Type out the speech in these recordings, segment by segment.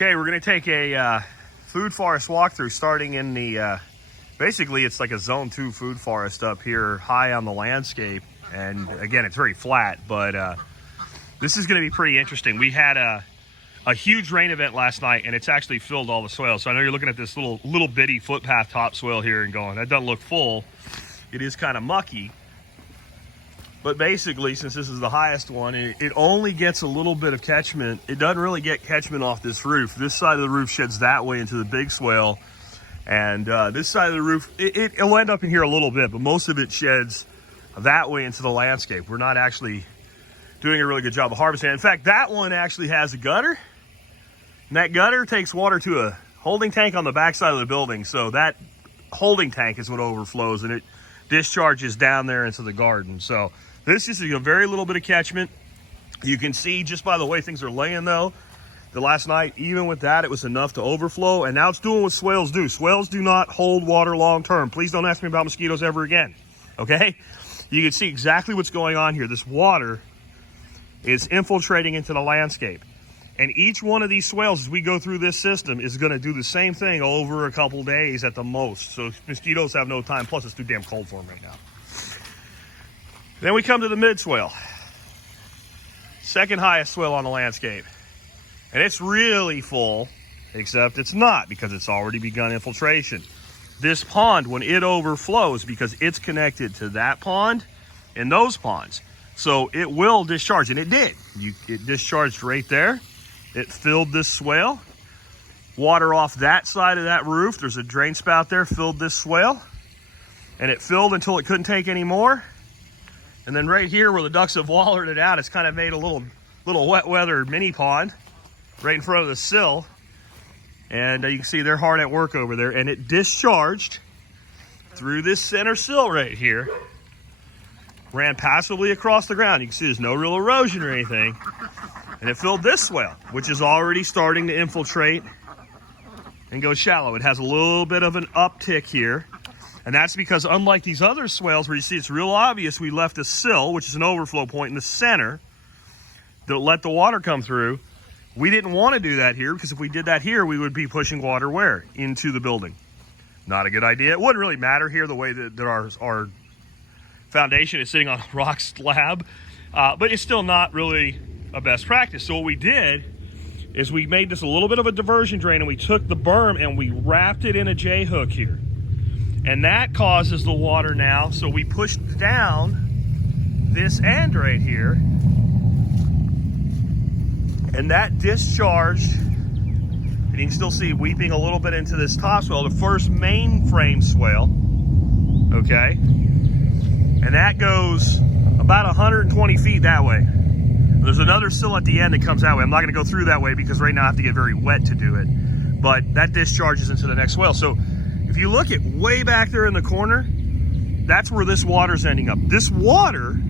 Okay, we're gonna take a food forest walkthrough starting in the, basically it's like a zone 2 food forest up here high on the landscape. And again, it's very flat, but this is gonna be pretty interesting. We had a huge rain event last night and it's actually filled all the swales. So I know you're looking at this little bitty footpath topsoil here and going, that doesn't look full. It is kind of mucky. But basically, since this is the highest one, it only gets a little bit of catchment. It doesn't really get catchment off this roof. This side of the roof sheds that way into the big swale. And this side of the roof, it'll end up in here a little bit, but most of it sheds that way into the landscape. We're not actually doing a really good job of harvesting. In fact, that one actually has a gutter. And that gutter takes water to a holding tank on the back side of the building. So that holding tank is what overflows and it discharges down there into the garden. So this is a very little bit of catchment. You can see just by the way things are laying though, the last night, even with that, it was enough to overflow. And now it's doing what swales do. Swales do not hold water long term. Please don't ask me about mosquitoes ever again, okay? You can see exactly what's going on here. This water is infiltrating into the landscape. And each one of these swales, as we go through this system, is gonna do the same thing over a couple days at the most. So mosquitoes have no time, plus it's too damn cold for them right now. Then we come to the mid-swale. Second highest swale on the landscape. And it's really full, except it's not because it's already begun infiltration. This pond, when it overflows, because it's connected to that pond and those ponds, so it will discharge, and it did. It discharged right there. It filled this swale. Water off that side of that roof, there's a drain spout there, filled this swale. And it filled until it couldn't take any more. And then right here where the ducks have wallered it out, it's kind of made a little wet weather mini pond right in front of the sill. And you can see they're hard at work over there. And it discharged through this center sill right here. Ran passively across the ground. You can see there's no real erosion or anything. And it filled this swale, which is already starting to infiltrate and go shallow. It has a little bit of an uptick here. And that's because unlike these other swales where you see it's real obvious, we left a sill, which is an overflow point in the center, that let the water come through. We didn't want to do that here because if we did that here, we would be pushing water where? Into the building. Not a good idea. It wouldn't really matter here the way that our foundation is sitting on a rock slab, but it's still not really a best practice. So what we did is we made this a little bit of a diversion drain and we took the berm and we wrapped it in a J-hook here. And that causes the water now, so we pushed down this end right here, and that discharged, and you can still see weeping a little bit into this topsoil, the first main frame swale, okay? And that goes about 120 feet that way. There's another sill at the end that comes that way. I'm not gonna go through that way because right now I have to get very wet to do it, but that discharges into the next swale. So if you look at way back there in the corner, that's where this water's ending up. This water,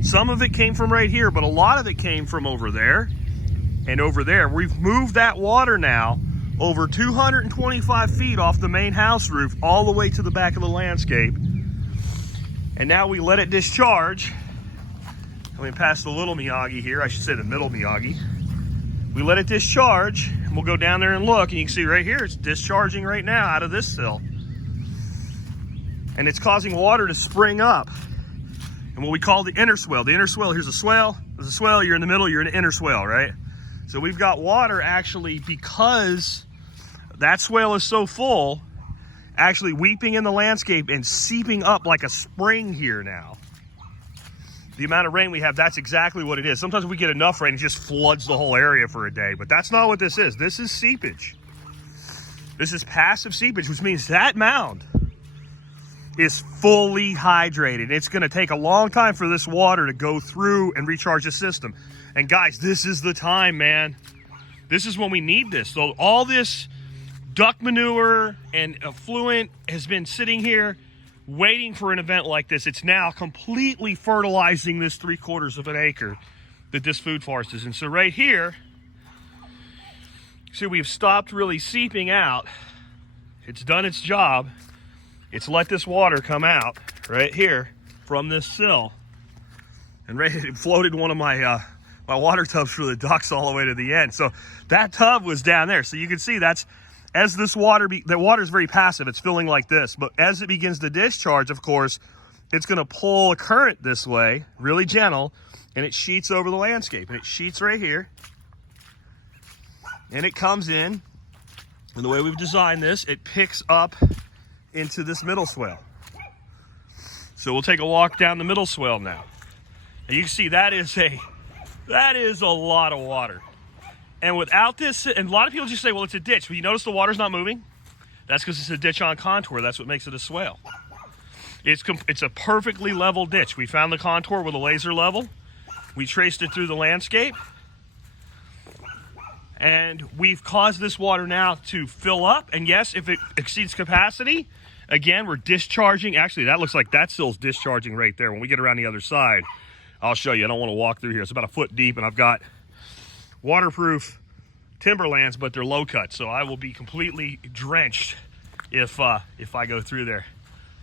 some of it came from right here, but a lot of it came from over there and over there. We've moved that water now over 225 feet off the main house roof all the way to the back of the landscape. And now we let it discharge. Let me pass the little Miyagi here. I should say the middle Miyagi. We let it discharge, and we'll go down there and look, and you can see right here, it's discharging right now out of this sill. And it's causing water to spring up. And what we call the inner swale. The inner swale, here's a swale, there's a swale, you're in the middle, you're in an inner swale, right? So we've got water actually, because that swale is so full, actually weeping in the landscape and seeping up like a spring here now. The amount of rain we have, that's exactly what it is. Sometimes we get enough rain, it just floods the whole area for a day, but that's not what this is. This is seepage. This is passive seepage, which means that mound is fully hydrated. It's gonna take a long time for this water to go through and recharge the system. And guys, this is the time, man. This is when we need this. So all this duck manure and effluent has been sitting here waiting for an event like this. It's now completely fertilizing this 3/4 of an acre that this food forest is in. So right here, see, we've stopped really seeping out. It's done its job. It's let this water come out right here from this sill. And right, it floated one of my my water tubs for the ducks all the way to the end. So that tub was down there. So you can see that's, as this water, the water is very passive. It's filling like this. But as it begins to discharge, of course, it's going to pull a current this way, really gentle, and it sheets over the landscape. And it sheets right here. And it comes in, and the way we've designed this, it picks up into this middle swale. So we'll take a walk down the middle swale now. And you can see that is a lot of water. And without this, and a lot of people just say, well, it's a ditch. Well, you notice the water's not moving? That's because it's a ditch on contour. That's what makes it a swale. It's a perfectly level ditch. We found the contour with a laser level. We traced it through the landscape. And we've caused this water now to fill up. And yes, if it exceeds capacity, again, we're discharging. Actually, that looks like that sill's discharging right there. When we get around the other side, I'll show you. I don't want to walk through here. It's about a foot deep, and I've got waterproof timberlands, but they're low cut. So I will be completely drenched if I go through there.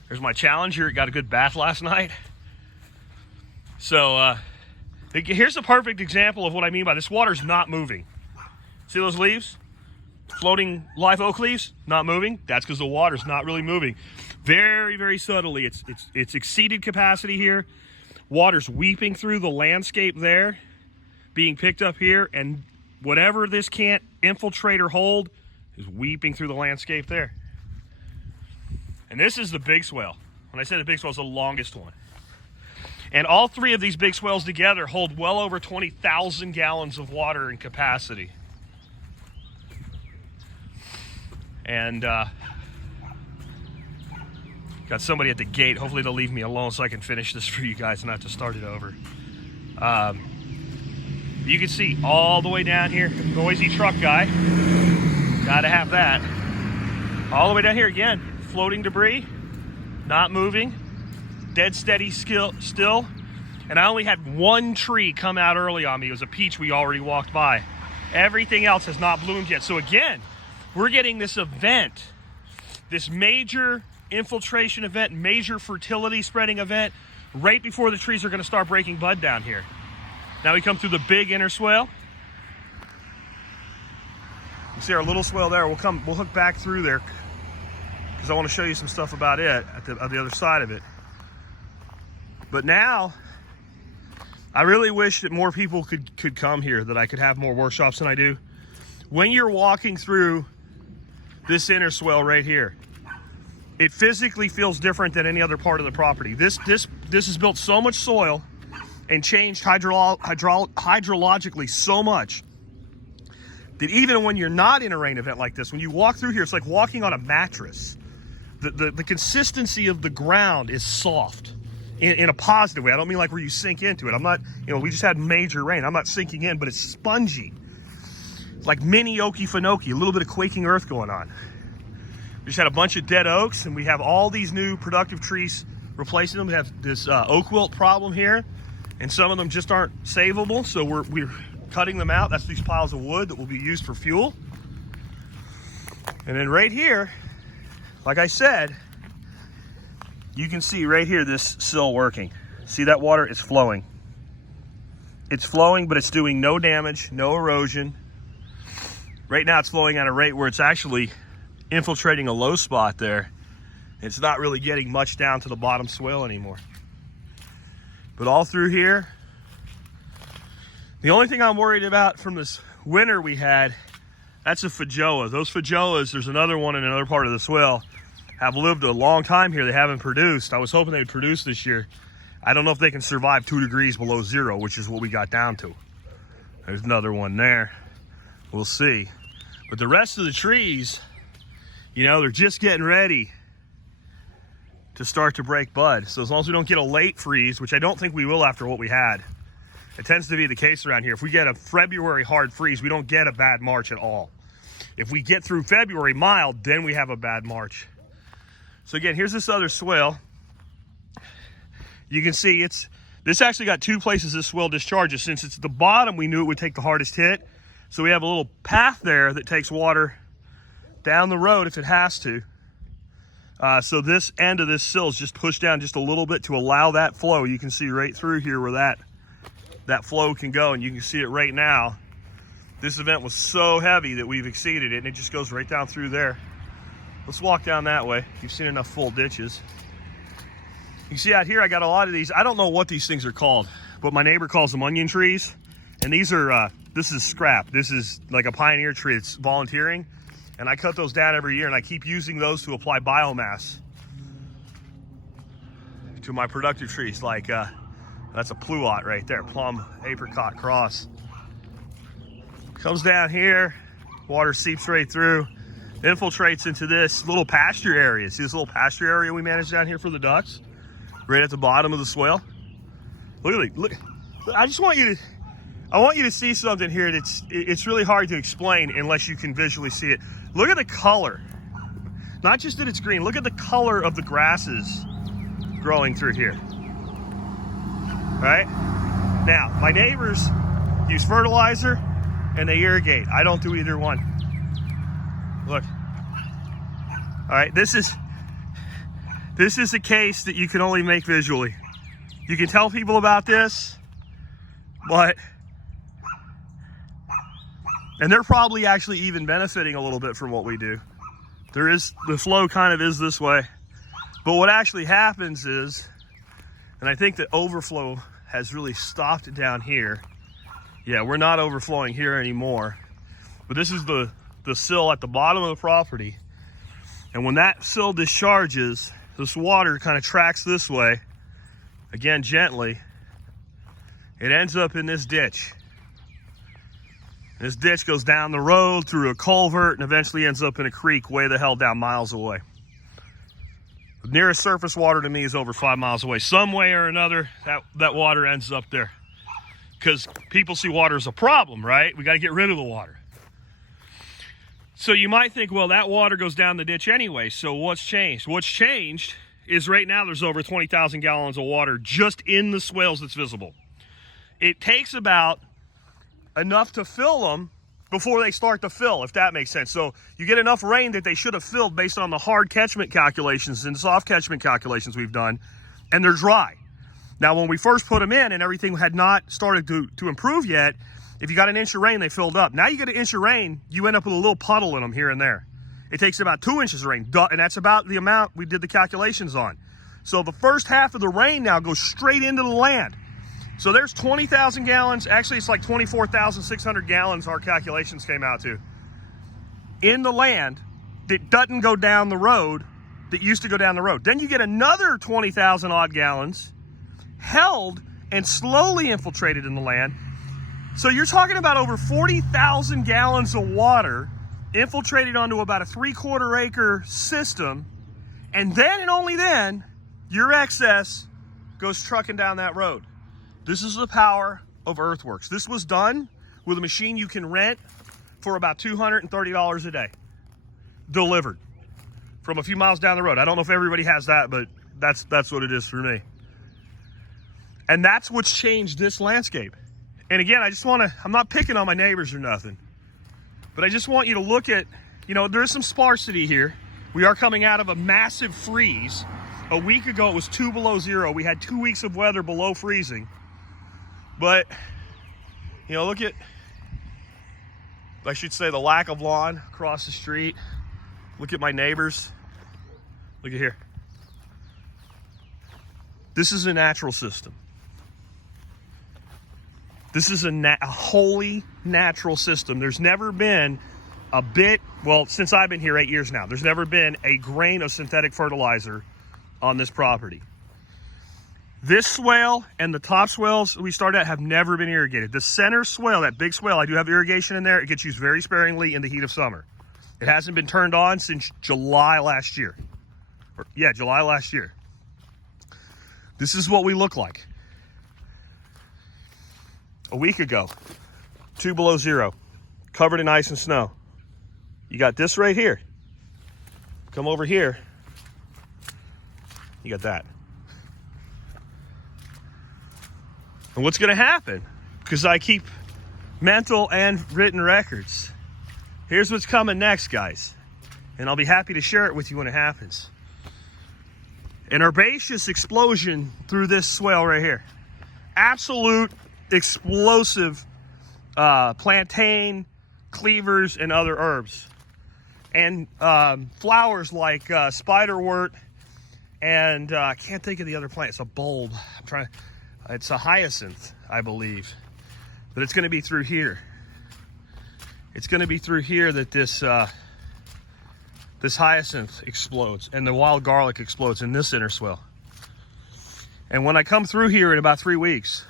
There's my Challenger. It got a good bath last night. So here's a perfect example of what I mean by this water's not moving. See those leaves? Floating live oak leaves, not moving. That's because the water's not really moving. Very, very subtly, it's exceeded capacity here. Water's weeping through the landscape there, being picked up here, and whatever this can't infiltrate or hold is weeping through the landscape there. And this is the big swale. When I say the big swale, it's the longest one. And all three of these big swales together hold well over 20,000 gallons of water in capacity. And got somebody at the gate. Hopefully they'll leave me alone so I can finish this for you guys and not to start it over. You can see all the way down here, noisy truck guy. Gotta have that. All the way down here again, floating debris, not moving, dead steady still. And I only had one tree come out early on me. It was a peach we already walked by. Everything else has not bloomed yet. So again, we're getting this event, this major infiltration event, major fertility spreading event, right before the trees are going to start breaking bud down here. Now we come through the big inner swale. You see our little swale there. We'll hook back through there because I want to show you some stuff about it at the other side of it. But now, I really wish that more people could come here, that I could have more workshops than I do. When you're walking through this inner swale right here, it physically feels different than any other part of the property. This has built so much soil and changed hydrologically so much that even when you're not in a rain event like this, when you walk through here, it's like walking on a mattress. The consistency of the ground is soft in a positive way. I don't mean like where you sink into it. I'm not, we just had major rain. I'm not sinking in, but it's spongy. It's like mini Okefenokee, a little bit of quaking earth going on. We just had a bunch of dead oaks, and we have all these new productive trees replacing them. We have this oak wilt problem here, and some of them just aren't savable, so we're cutting them out. That's these piles of wood that will be used for fuel. And then right here, like I said, you can see right here this sill working. See that water is flowing. It's flowing, but it's doing no damage, no erosion. Right now it's flowing at a rate where it's actually infiltrating a low spot there. It's not really getting much down to the bottom swale anymore. But all through here, the only thing I'm worried about from this winter we had, that's a Feijoa. Those Feijoas, there's another one in another part of the swale, have lived a long time here. They haven't produced. I was hoping they'd produce this year. I don't know if they can survive 2 degrees below zero, which is what we got down to. There's another one there. We'll see. But the rest of the trees, they're just getting ready to start to break bud. So as long as we don't get a late freeze, which I don't think we will after what we had, it tends to be the case around here. If we get a February hard freeze, we don't get a bad March at all. If we get through February mild, then we have a bad March. So again, here's this other swale. You can see this actually got 2 places this swale discharges. Since it's at the bottom, we knew it would take the hardest hit. So we have a little path there that takes water down the road if it has to. So this end of this sill is just pushed down just a little bit to allow that flow. You can see right through here where that that flow can go, and you can see it right now. This event was so heavy that we've exceeded it, and it just goes right down through there. Let's walk down that way. You've seen enough full ditches. You see out here, I got a lot of these. I don't know what these things are called, but my neighbor calls them onion trees. And these are, this is scrap. This is like a pioneer tree. It's volunteering. And I cut those down every year, and I keep using those to apply biomass to my productive trees. Like, that's a pluot right there, plum apricot cross. Comes down here, water seeps right through, infiltrates into this little pasture area. See this little pasture area we managed down here for the ducks? Right at the bottom of the swale. Look, I just want you to see something here it's really hard to explain unless you can visually see it. Look at the color. Not just that it's green, look at the color of the grasses growing through here. All right? Now, my neighbors use fertilizer and they irrigate. I don't do either one. Look. All right, this is a case that you can only make visually. You can tell people about this, and they're probably actually even benefiting a little bit from what we do. The flow kind of is this way. But what actually happens is, and I think that overflow has really stopped it down here. Yeah, we're not overflowing here anymore. But this is the sill at the bottom of the property. And when that sill discharges, this water kind of tracks this way, again, gently. It ends up in this ditch. This ditch goes down the road through a culvert and eventually ends up in a creek way the hell down miles away. The nearest surface water to me is over 5 miles away. Some way or another, that water ends up there. Because people see water as a problem, right? We got to get rid of the water. So you might think, well, that water goes down the ditch anyway, so what's changed? What's changed is right now there's over 20,000 gallons of water just in the swales that's visible. It takes about enough to fill them before they start to fill, if that makes sense. So you get enough rain that they should have filled based on the hard catchment calculations and soft catchment calculations we've done, and they're dry. Now, when we first put them in and everything had not started to improve yet, if you got an inch of rain, they filled up. Now you get an inch of rain, you end up with a little puddle in them here and there. It takes about 2 inches of rain, and that's about the amount we did the calculations on. So the first half of the rain now goes straight into the land. So there's 20,000 gallons. Actually, it's like 24,600 gallons our calculations came out to. In the land that doesn't go down the road, that used to go down the road. Then you get another 20,000 odd gallons held and slowly infiltrated in the land. So you're talking about over 40,000 gallons of water infiltrated onto about a 3/4 acre system. And then and only then, your excess goes trucking down that road. This is the power of earthworks. This was done with a machine you can rent for about $230 a day. Delivered from a few miles down the road. I don't know if everybody has that, but that's what it is for me. And that's what's changed this landscape. And again, I'm not picking on my neighbors or nothing, but I just want you to look at, there's some sparsity here. We are coming out of a massive freeze. A week ago, it was 2 below zero. We had 2 weeks of weather below freezing. But, look at, I should say, the lack of lawn across the street. Look at my neighbors. Look at here. This is a natural system. This is a wholly natural system. There's never been since I've been here 8 years now, there's never been a grain of synthetic fertilizer on this property. This swale and the top swales we started at have never been irrigated. The center swale, that big swale, I do have irrigation in there. It gets used very sparingly in the heat of summer. It hasn't been turned on since July last year. July last year. This is what we look like. A week ago, 2 below zero, covered in ice and snow. You got this right here. Come over here. You got that. And what's going to happen, because I keep mental and written records, here's what's coming next, guys. And I'll be happy to share it with you when it happens. An herbaceous explosion through this swale right here. Absolute explosive plantain, cleavers, and other herbs. And flowers like spiderwort, and I can't think of the other plant. It's a bulb. It's a hyacinth, I believe. But it's going to be through here. It's going to be through here that this hyacinth explodes, and the wild garlic explodes in this inner swale. And when I come through here in about 3 weeks,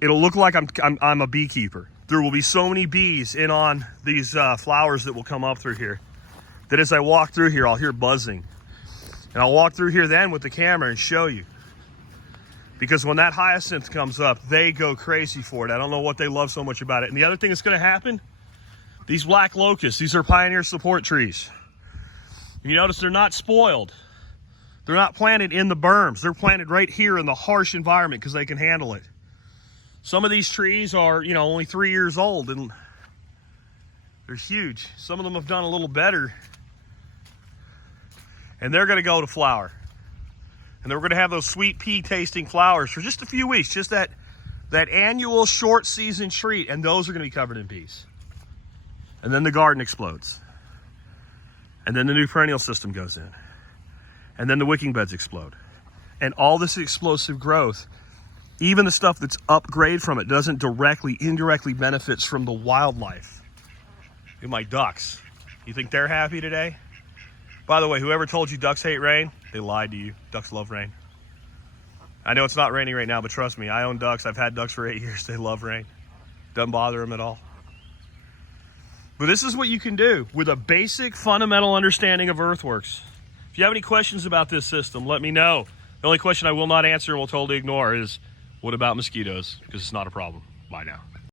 it'll look like I'm a beekeeper. There will be so many bees in on these flowers that will come up through here, that as I walk through here, I'll hear buzzing. And I'll walk through here then with the camera and show you. Because when that hyacinth comes up, they go crazy for it. I don't know what they love so much about it. And the other thing that's going to happen, these black locusts, these are pioneer support trees. You notice they're not spoiled. They're not planted in the berms. They're planted right here in the harsh environment because they can handle it. Some of these trees are, you know, only 3 years old, and they're huge. Some of them have done a little better, and they're going to go to flower. And then we're going to have those sweet pea tasting flowers for just a few weeks, just that annual short season treat, and those are going to be covered in bees. And then the garden explodes. And then the new perennial system goes in. And then the wicking beds explode. And all this explosive growth, even the stuff that's upgrade from it, doesn't indirectly benefits from the wildlife. Look at my ducks. You think they're happy today? By the way, whoever told you ducks hate rain, they lied to you. Ducks love rain. I know it's not raining right now, but trust me, I own ducks. I've had ducks for 8 years. They love rain. Doesn't bother them at all. But this is what you can do with a basic fundamental understanding of earthworks. If you have any questions about this system, let me know. The only question I will not answer and will totally ignore is, what about mosquitoes? Because it's not a problem. Bye now.